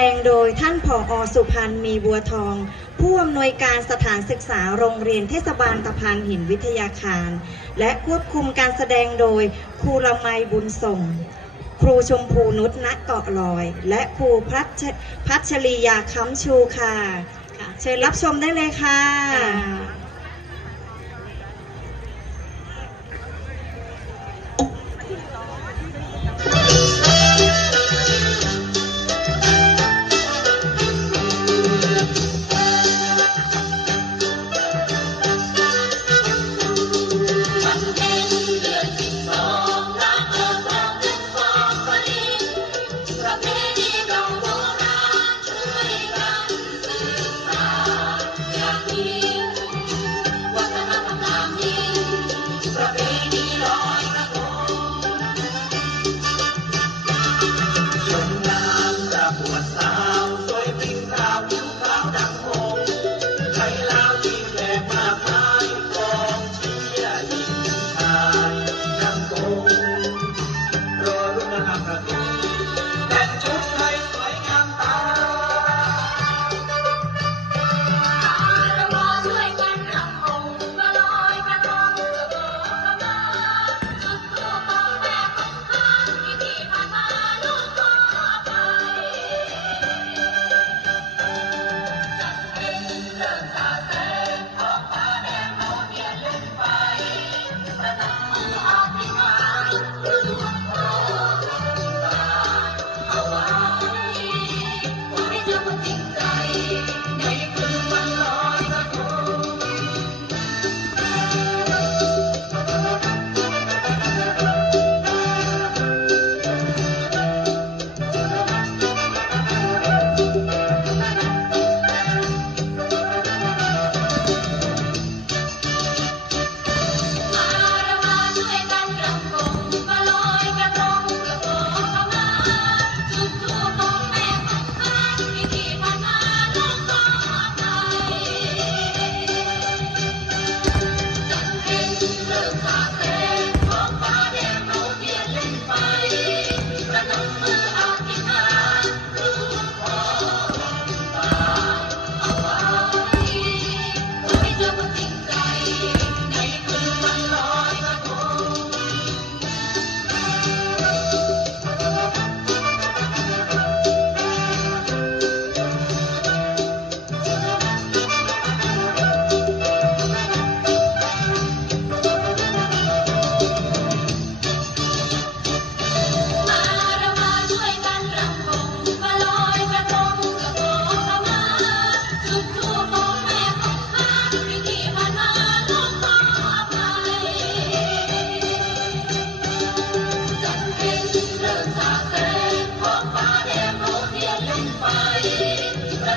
แสดงโดยท่านผออสุพันธ์มีบัวทอง ผู้อำนวยการสถานศึกษาโรงเรียนเทศบาลตะพานหินวิทยาคาร และควบคุมการแสดงโดยครูละไมบุญส่ง ครูชมพูนุชณเกาะลอย และครูพัชพัชรียาค้ำชูค่ะ เชิญรับชมได้เลยค่ะ Santa.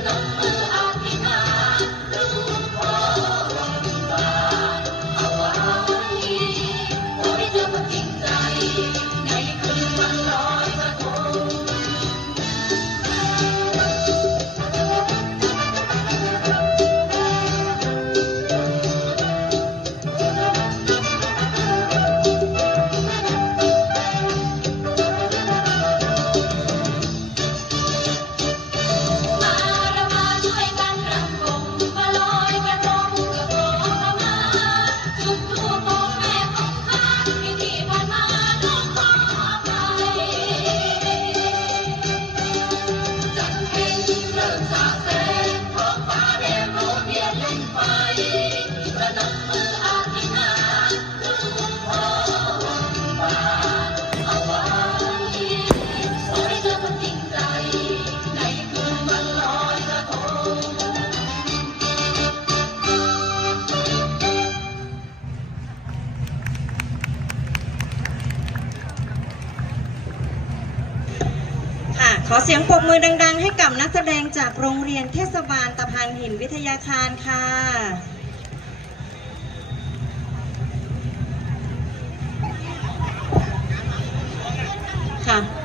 Hello. ขอเสียงปรบมือดัง ๆ ให้กับนักแสดงจากโรงเรียนเทศบาลตะพานหินวิทยาคารค่ะค่ะ